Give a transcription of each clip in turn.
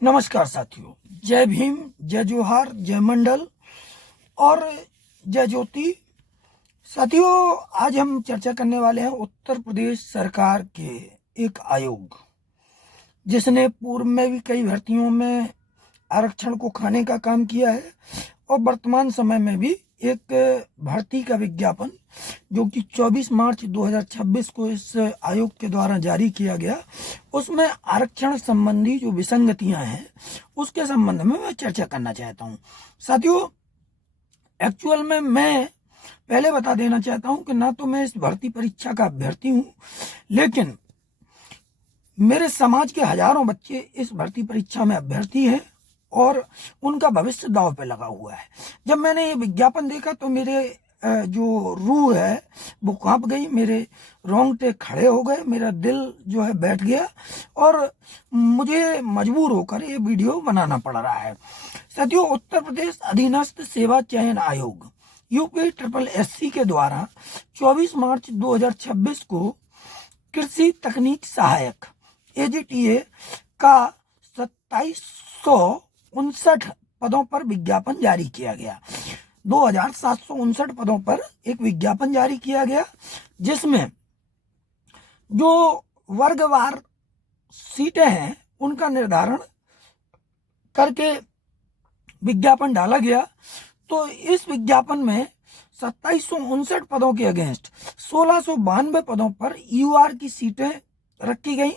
नमस्कार साथियों, जय भीम, जय जोहार, जय मंडल और जय ज्योति। साथियों, आज हम चर्चा करने वाले हैं उत्तर प्रदेश सरकार के एक आयोग, जिसने पूर्व में भी कई भर्तियों में आरक्षण को खाने का काम किया है और वर्तमान समय में भी एक भर्ती का विज्ञापन जो कि 24 मार्च 2026 को इस आयोग के द्वारा जारी किया गया, उसमें आरक्षण संबंधी जो विसंगतियां हैं उसके संबंध में मैं चर्चा करना चाहता हूं। साथियों, एक्चुअल में मैं पहले बता देना चाहता हूं कि ना तो मैं इस भर्ती परीक्षा का अभ्यर्थी हूं, लेकिन मेरे समाज के हजारों बच्चे इस भर्ती परीक्षा में अभ्यर्थी हैं और उनका भविष्य दांव पे लगा हुआ है। जब मैंने ये विज्ञापन देखा तो मेरे जो रूह है वो कांप गई, मेरे रोंगटे खड़े हो गए, मेरा दिल जो है बैठ गया और मुझे मजबूर होकर ये वीडियो बनाना पड़ रहा है। साथियों, उत्तर प्रदेश अधीनस्थ सेवा चयन आयोग UPSSC के द्वारा 24 मार्च 2026 को कृषि तकनीक सहायक AGTA का 2759 पदों पर विज्ञापन जारी किया गया। 2759 पदों पर एक विज्ञापन जारी किया गया, जिसमें जो वर्गवार सीटें हैं उनका निर्धारण करके विज्ञापन डाला गया। तो इस विज्ञापन में 2759 पदों के अगेंस्ट 1692 पदों पर UR की सीटें रखी गई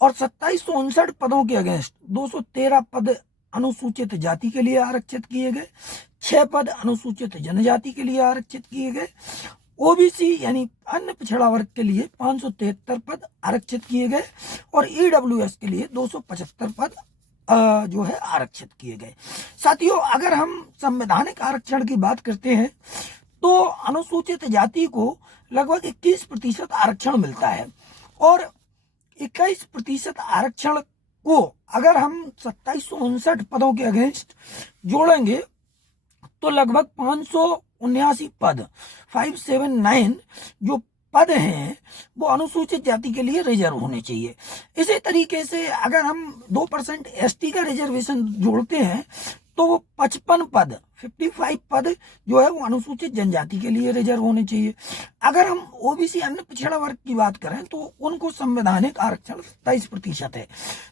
और 2759 पदों के अगेंस्ट 213 पद अनुसूचित जाति के लिए आरक्षित किए गए, 6 पद अनुसूचित जनजाति के लिए आरक्षित किए गए, OBC यानी अन्य पिछड़ा वर्ग के लिए 573 पद आरक्षित किए गए और EWS के लिए 275 पद जो है आरक्षित किए गए। साथियों, अगर हम संवैधानिक आरक्षण की बात करते हैं तो अनुसूचित जाति को लगभग 21% आरक्षण मिलता है और 21% आरक्षण को अगर हम 2759 पदों के अगेंस्ट जोड़ेंगे तो लगभग 579 पद 579 जो पद हैं वो अनुसूचित जाति के लिए रिजर्व होने चाहिए। इसी तरीके से अगर हम 2% ST का रिजर्वेशन जोड़ते हैं तो वो 55 पद 55 पद जो है वो अनुसूचित जनजाति के लिए रिजर्व होने चाहिए। अगर हम OBC अन्य पिछड़ा वर्ग की बात करें तो उनको संवैधानिक आरक्षण 27% है।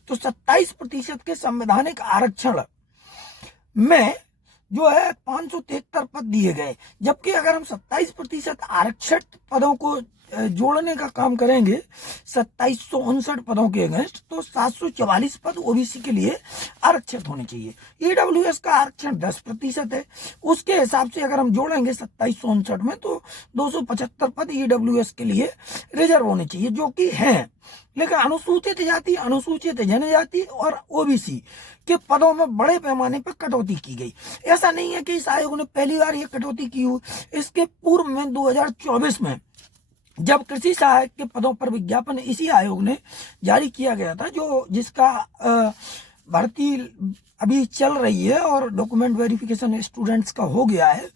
तो 27% के संवैधानिक आरक्षण में जो है 573 पद दिए गए, जबकि अगर हम 27% आरक्षित पदों को जोड़ने का काम करेंगे 2759 पदों के अगेंस्ट तो 744 पद OBC के लिए आरक्षित होने चाहिए। EWS का आरक्षण 10% है, उसके हिसाब से अगर हम जोड़ेंगे 2759 में तो 275 पद EWS के लिए रिजर्व होने चाहिए, जो कि हैं। लेकिन अनुसूचित जाति, अनुसूचित जनजाति और OBC के पदों में बड़े पैमाने पर कटौती की गई। ऐसा नहीं है कि इस आयोग ने पहली बार ये कटौती की हो। इसके पूर्व में 2024 में जब कृषि सहायक के पदों पर विज्ञापन इसी आयोग ने जारी किया गया था, जो जिसका भर्ती अभी चल रही है और डॉक्यूमेंट वेरिफिकेशन स्टूडेंट्स का हो गया है,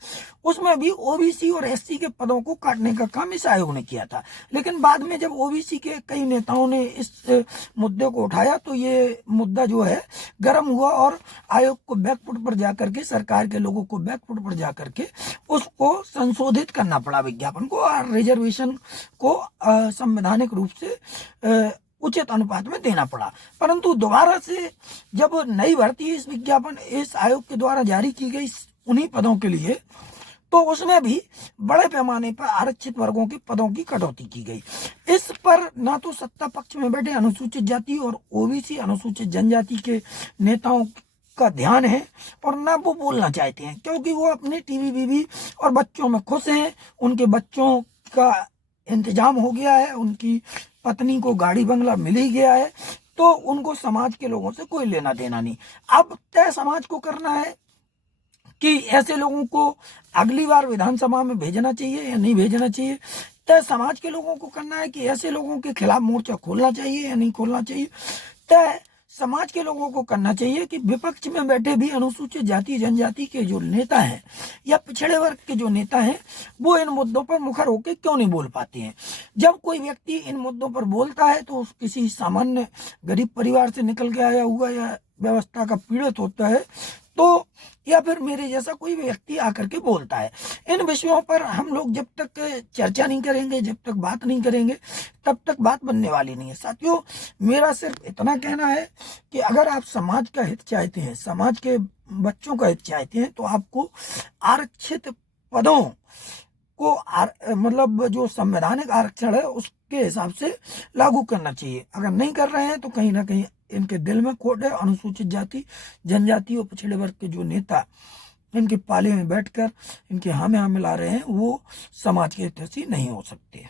उसमें भी OBC और SC के पदों को काटने का काम इस आयोग ने किया था। लेकिन बाद में जब OBC के कई नेताओं ने इस मुद्दे को उठाया तो ये मुद्दा जो है गर्म हुआ और आयोग को बैकफुट पर जाकर के, सरकार के लोगों को बैकफुट पर जाकर के उसको संशोधित करना पड़ा विज्ञापन को और रिजर्वेशन को संवैधानिक रूप से उचित अनुपात में देना पड़ा। परंतु दोबारा से जब नई भर्ती इस आयोग के द्वारा जारी की गई उन्हीं पदों के लिए, तो उसमें भी बड़े पैमाने पर आरक्षित वर्गों के पदों की कटौती की गई। इस पर ना तो सत्ता पक्ष में बैठे अनुसूचित जाति और OBC अनुसूचित जनजाति के नेताओं का ध्यान है और ना वो बोलना चाहते हैं, क्योंकि वो अपने टीवी बीवी और बच्चों में खुश हैं। उनके बच्चों का इंतजाम हो गया है, उनकी पत्नी को गाड़ी बंगला मिल ही गया है, तो उनको समाज के लोगों से कोई लेना देना नहीं। अब तय समाज को करना है कि ऐसे लोगों को अगली बार विधानसभा में भेजना चाहिए या नहीं भेजना चाहिए। तय समाज के लोगों को करना है कि ऐसे लोगों के खिलाफ मोर्चा खोलना चाहिए या नहीं खोलना चाहिए। तय समाज के लोगों को करना चाहिए कि विपक्ष में बैठे भी अनुसूचित जाति जनजाति के जो नेता हैं या पिछड़े वर्ग के जो नेता हैं वो इन मुद्दों पर मुखर होकर क्यों नहीं बोल पाते हैं। जब कोई व्यक्ति इन मुद्दों पर बोलता है तो किसी सामान्य गरीब परिवार से निकल के आया हुआ या व्यवस्था का पीड़ित होता है तो, या फिर मेरे जैसा कोई व्यक्ति आकर के बोलता है, इन विषयों पर हम लोग जब तक चर्चा नहीं करेंगे, जब तक बात नहीं करेंगे, तब तक बात बनने वाली नहीं है। साथियों, मेरा सिर्फ इतना कहना है कि अगर आप समाज का हित चाहते हैं, समाज के बच्चों का हित चाहते हैं, तो आपको आरक्षित पदों को मतलब जो संवैधानिक आरक्षण है उसके हिसाब से लागू करना चाहिए। अगर नहीं कर रहे हैं तो कहीं ना कहीं इनके दिल में खोट है। अनुसूचित जाति, जनजाति और पिछड़े वर्ग के जो नेता इनके पाले में बैठकर इनके हाँ में हाँ मिला रहे हैं, वो समाज के हितैषी नहीं हो सकते।